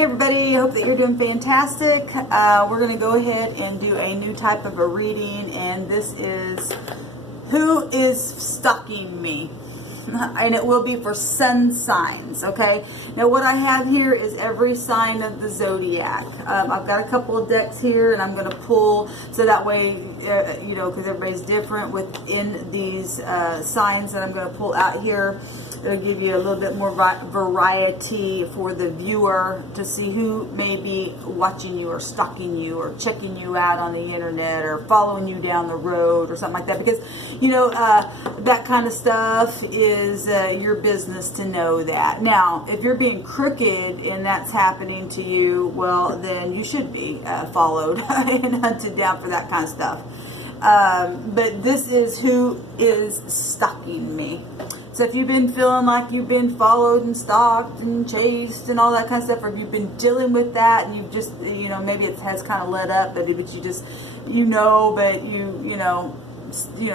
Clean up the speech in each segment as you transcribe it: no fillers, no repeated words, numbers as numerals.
Hey everybody, hope that you're doing fantastic. We're going to go ahead and do a new type of a reading, and this is who is stalking me. And it will be for sun signs, okay? Now what I have here is every sign of the zodiac. I've got a couple of decks here, and I'm going to pull so that way, you know, because everybody's different within these signs that I'm going to pull out here. It'll give you a little bit more variety for the viewer to see who may be watching you or stalking you or checking you out on the internet or following you down the road or something like that. Because, you know, that kind of stuff is your business to know that. Now, if you're being crooked and that's happening to you, well, then you should be followed and hunted down for that kind of stuff. But this is who is stalking me. So if you've been feeling like you've been followed and stalked and chased and all that kind of stuff, or if you've been dealing with that and you've just, you know, maybe it has kind of let up, but you just, you know, but you know,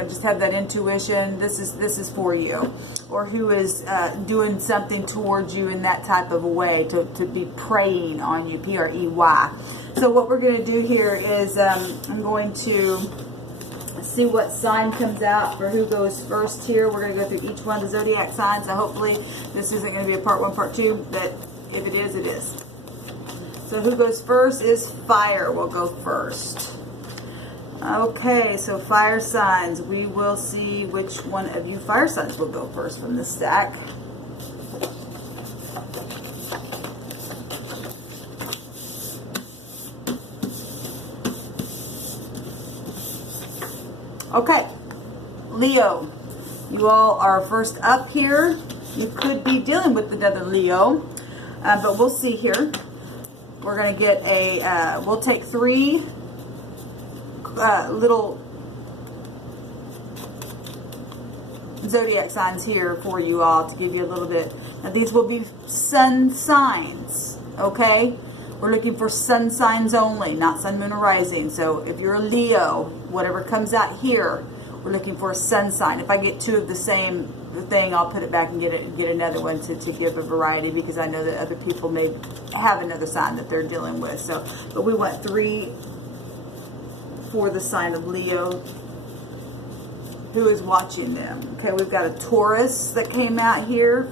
just have that intuition. This is for you, or who is doing something towards you in that type of a way to be preying on you, P-R-E-Y. So what we're going to do here is I'm going to see what sign comes out for who goes first here. We're going to go through each one of the zodiac signs. So hopefully this isn't going to be a part 1, part 2, but if it is, it is. So who goes first is fire. Will go first. Okay, so fire signs. We will see which one of you fire signs will go first from this stack. Okay, Leo, you all are first up here. You could be dealing with another Leo, but we'll see here. We're going to get a, we'll take 3 little zodiac signs here for you all to give you a little bit. Now these will be sun signs, okay? We're looking for sun signs only, not sun, moon, or rising. So if you're a Leo, whatever comes out here, we're looking for a sun sign. If I get 2 of the same thing, I'll put it back and get another one to give a variety, because I know that other people may have another sign that they're dealing with. So, but we want 3 for the sign of Leo. Who is watching them? Okay, we've got a Taurus that came out here.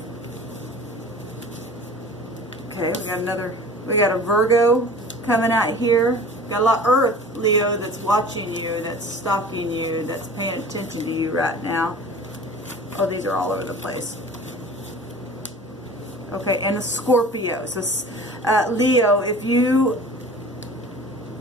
Okay, we got another. We got a Virgo coming out here. Got a lot of Earth, Leo, that's watching you, that's stalking you, that's paying attention to you right now. Oh, these are all over the place. Okay, and a Scorpio. So, Leo, if you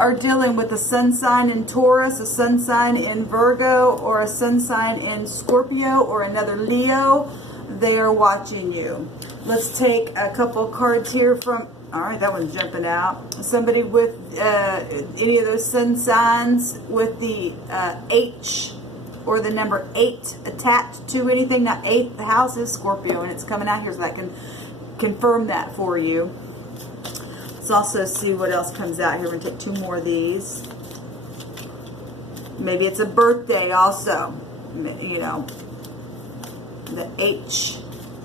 are dealing with a sun sign in Taurus, a sun sign in Virgo, or a sun sign in Scorpio, or another Leo, they are watching you. Let's take a couple cards here from... All right, that one's jumping out. Somebody with any of those sun signs with the H or the number 8 attached to anything. Now, 8th house is Scorpio, and it's coming out here, so that can confirm that for you. Let's also see what else comes out here. We're going to take 2 more of these. Maybe it's a birthday also. You know, the H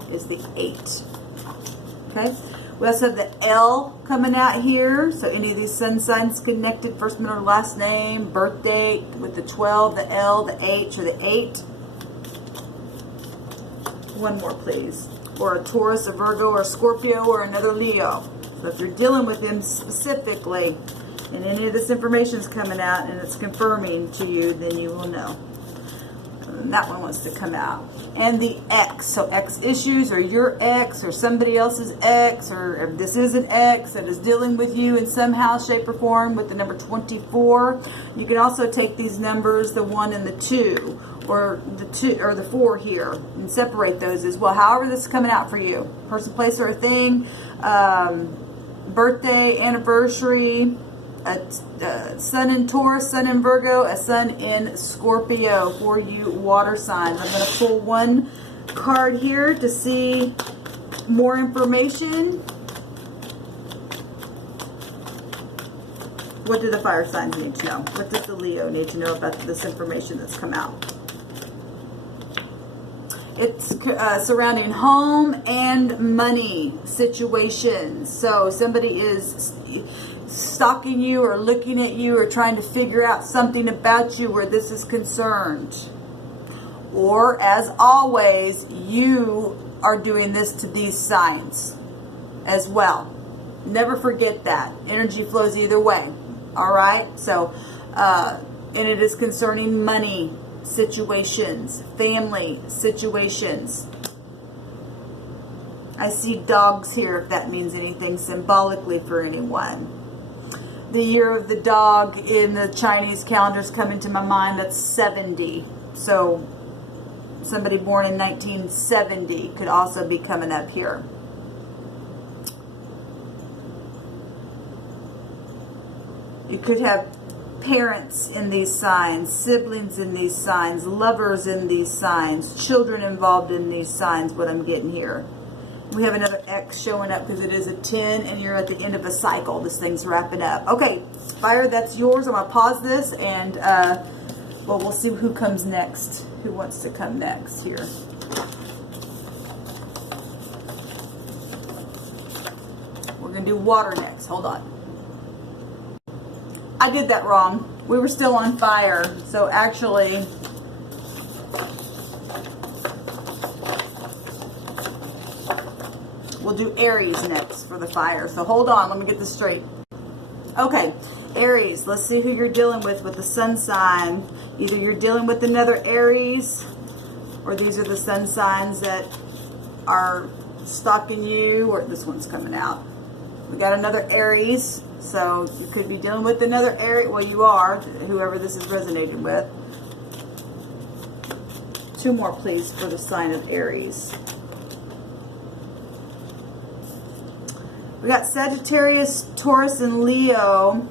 is the 8. Okay. We also have the L coming out here. So any of these sun signs connected, first, middle, or last name, birth date with the 12, the L, the H, or the 8. One more, please. Or a Taurus, a Virgo, or a Scorpio, or another Leo. So if you're dealing with them specifically, and any of this information is coming out and it's confirming to you, then you will know. And that one wants to come out. And the X, so X issues, or your ex, or somebody else's ex, or if this is an ex that is dealing with you in somehow, shape, or form with the number 24. You can also take these numbers, the 1 and the 2, or the 2 or the 4 here, and separate those as well. However this is coming out for you, person, place, or a thing, birthday, anniversary, a sun in Taurus, sun in Virgo, a sun in Scorpio for you water signs. I'm going to pull 1 card here to see more information. What do the fire signs need to know? What does the Leo need to know about this information that's come out? It's surrounding home and money situations. So somebody is stalking you or looking at you or trying to figure out something about you where this is concerned. Or, as always, you are doing this to these signs as well. Never forget that. Energy flows either way. All right? So, and it is concerning money situations, family situations. I see dogs here, if that means anything symbolically for anyone. The year of the dog in the Chinese calendar is coming to my mind. That's 70. So somebody born in 1970 could also be coming up here. You could have parents in these signs, siblings in these signs, lovers in these signs, children involved in these signs, what I'm getting here. We have another X showing up because it is a 10 and you're at the end of a cycle. This thing's wrapping up. Okay, Fire, that's yours. I'm going to pause this and, well, we'll see who comes next. Who wants to come next here? We're going to do water next. Hold on. I did that wrong. We were still on fire. So actually, we'll do Aries next for the fire. So hold on. Let me get this straight. Okay. Aries, let's see who you're dealing with the sun sign. Either you're dealing with another Aries, or these are the sun signs that are stalking you, or this one's coming out. We got another Aries, so you could be dealing with another Aries. Well, you are, whoever this is resonating with. 2 more, please, for the sign of Aries. We got Sagittarius, Taurus, and Leo.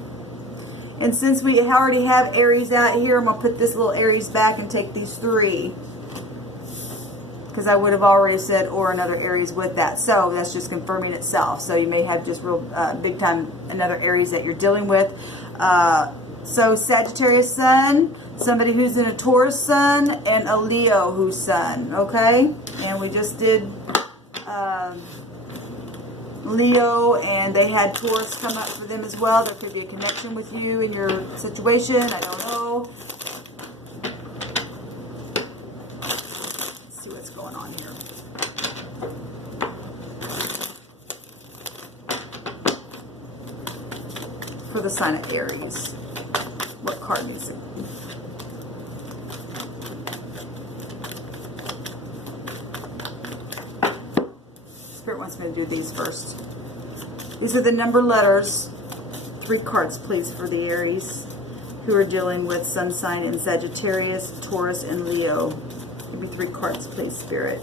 And since we already have Aries out here, I'm going to put this little Aries back and take these 3. Because I would have already said, or another Aries with that. So that's just confirming itself. So you may have just real big time another Aries that you're dealing with. So Sagittarius sun, somebody who's in a Taurus sun, and a Leo who's sun. Okay? And we just did Leo, and they had Taurus come up for them as well. There could be a connection with you in your situation. I don't know. Let's see what's going on here. For the sign of Aries, what card is it? Spirit wants me to do these first. These are the number letters. 3 cards, please, for the Aries who are dealing with sun sign in Sagittarius, Taurus, and Leo. Give me 3 cards, please, Spirit.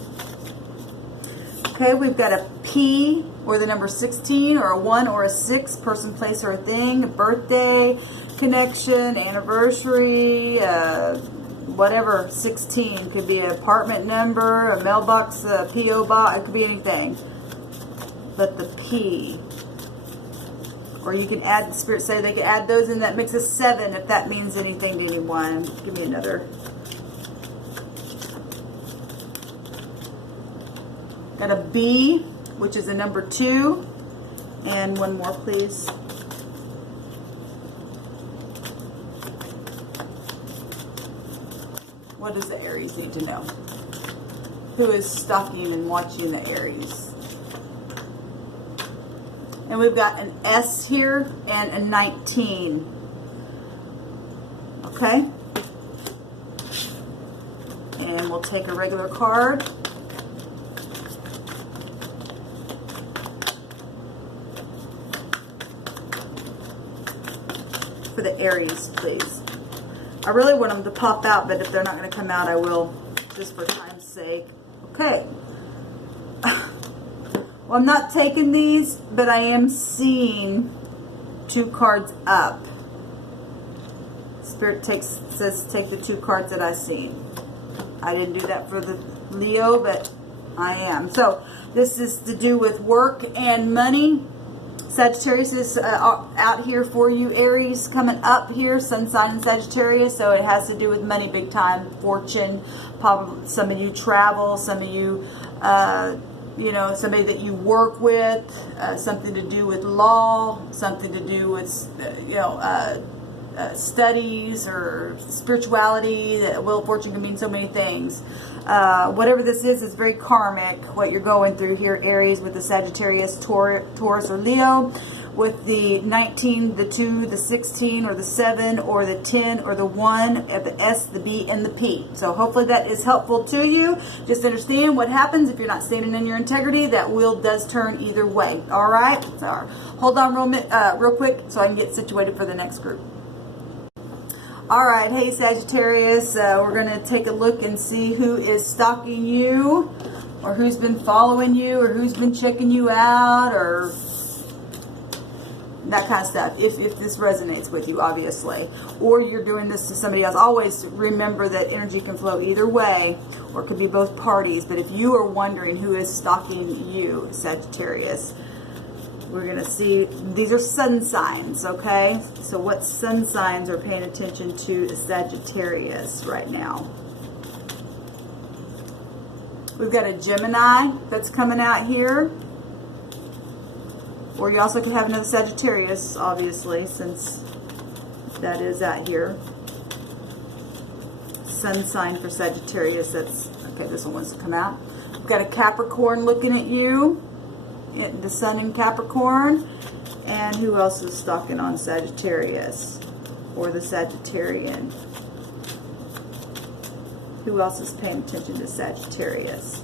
Okay, we've got a P, or the number 16, or a 1, or a 6, person, place, or a thing, a birthday, connection, anniversary, whatever. 16 could be an apartment number, a mailbox, a P.O. box, it could be anything. But the P, or you can add, the Spirit say they can add those in, that makes a 7 if that means anything to anyone. Give me another. Got a B, which is a number 2, and 1 more, please. What does the Aries need to know? Who is stalking and watching the Aries? And we've got an S here and a 19. Okay? And we'll take a regular card. For the Aries, please. I really want them to pop out, but if they're not going to come out, I will, just for time's sake. Okay. Well, I'm not taking these, but I am seeing 2 cards up. Spirit says take the 2 cards that I've seen. I didn't do that for the Leo, but I am. So this is to do with work and money. Sagittarius is out here for you. Aries coming up here, sun sign in Sagittarius, so it has to do with money big time, fortune. Probably some of you travel, some of you, you know, somebody that you work with, something to do with law, something to do with, you know, studies or spirituality. Wheel of Fortune can mean so many things. Whatever this is very karmic, what you're going through here, Aries, with the Sagittarius, Taurus, or Leo, with the 19, the 2, the 16, or the 7, or the 10, or the 1, the S, the B, and the P. So hopefully that is helpful to you. Just understand what happens if you're not standing in your integrity. That wheel does turn either way. All right? So hold on real quick so I can get situated for the next group. All right, hey Sagittarius, we're going to take a look and see who is stalking you, or who's been following you, or who's been checking you out, or that kind of stuff, if this resonates with you, obviously. Or you're doing this to somebody else. Always remember that energy can flow either way, or it could be both parties. But if you are wondering who is stalking you, Sagittarius, we're going to see, these are sun signs, okay? So what sun signs are paying attention to Sagittarius right now? We've got a Gemini that's coming out here. Or you also could have another Sagittarius, obviously, since that is out here. Sun sign for Sagittarius, that's, okay, this one wants to come out. We've got a Capricorn looking at you. The sun in Capricorn. And who else is stalking on Sagittarius, or the Sagittarian? Who else is paying attention to Sagittarius?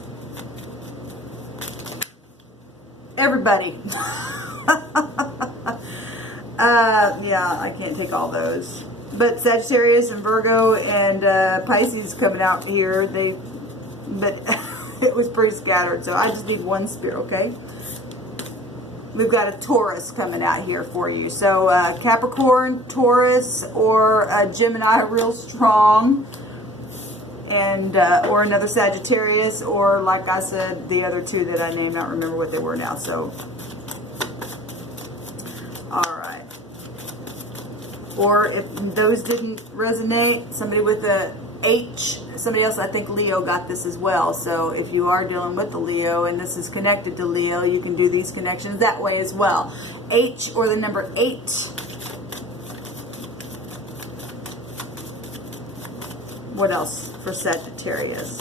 Everybody. Yeah, I can't take all those. But Sagittarius and Virgo and Pisces coming out here. But it was pretty scattered, so I just need one spirit, okay? We've got a Taurus coming out here for you. So Capricorn, Taurus, or Gemini, real strong, and or another Sagittarius, or like I said, the other two that I named, I don't remember what they were now. So, all right. Or if those didn't resonate, somebody with a H, somebody else, I think Leo got this as well. So if you are dealing with the Leo and this is connected to Leo, you can do these connections that way as well. H or the number 8. What else for Sagittarius?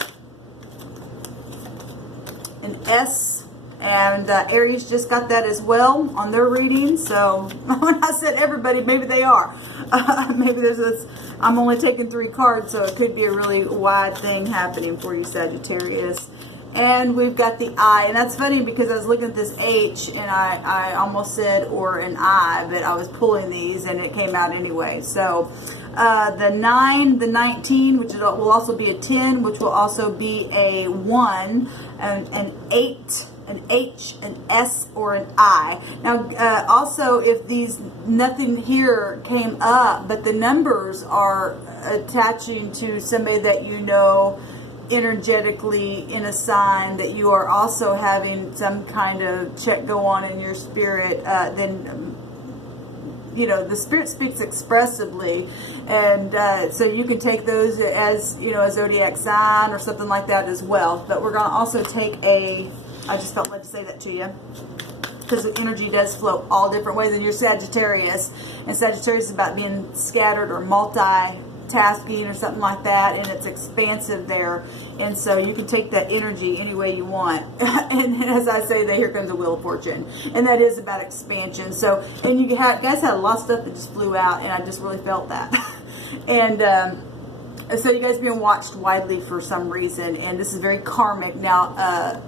An S, and Aries just got that as well on their reading. So when I said everybody, maybe they are. Maybe there's this. I'm only taking 3 cards, so it could be a really wide thing happening for you, Sagittarius. And we've got the I, and that's funny because I was looking at this H, and I almost said or an I, but I was pulling these, and it came out anyway. So the 9, the 19, which will also be a 10, which will also be a 1, and an 8, an H, an S, or an I. Now, also, if these, nothing here came up, but the numbers are attaching to somebody that you know energetically in a sign that you are also having some kind of check go on in your spirit, then you know, the spirit speaks expressively, and so you can take those as, you know, a zodiac sign or something like that as well. But we're going to also take a, I just felt like to say that to you, because the energy does flow all different ways, and you're Sagittarius, and Sagittarius is about being scattered or multitasking or something like that, and it's expansive there, and so you can take that energy any way you want. And as I say, that here comes the Wheel of Fortune, and that is about expansion. So, and you guys had a lot of stuff that just flew out, and I just really felt that. And so you guys are being watched widely for some reason, and this is very karmic. Now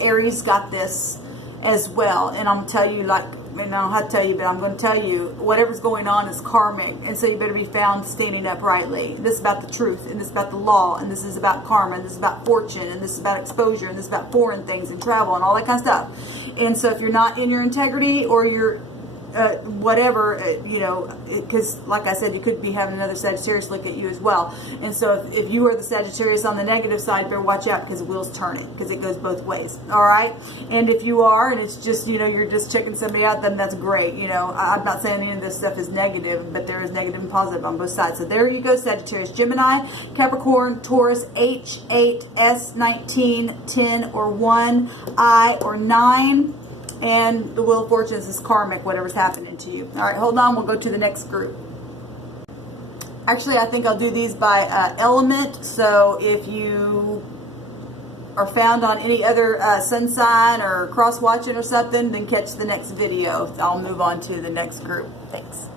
Aries got this as well, and I'm gonna tell you, like, I don't know how to tell you, but I'm going to tell you, whatever's going on is karmic, and so you better be found standing uprightly. This is about the truth, and this is about the law, and this is about karma, and this is about fortune, and this is about exposure, and this is about foreign things and travel and all that kind of stuff. And so if you're not in your integrity, or you're whatever, you know, because like I said, you could be having another Sagittarius look at you as well. And so if you are the Sagittarius on the negative side, better watch out, because the wheel's turning, because it goes both ways. All right. And if you are, and it's just, you know, you're just checking somebody out, then that's great. You know, I'm not saying any of this stuff is negative, but there is negative and positive on both sides. So there you go, Sagittarius, Gemini, Capricorn, Taurus, H, 8, S, 19, 10, or 1, I, or 9. And the Wheel of Fortunes is karmic, whatever's happening to you. All right, hold on. We'll go to the next group. Actually, I think I'll do these by element. So if you are found on any other sun sign or cross watching or something, then catch the next video. I'll move on to the next group. Thanks.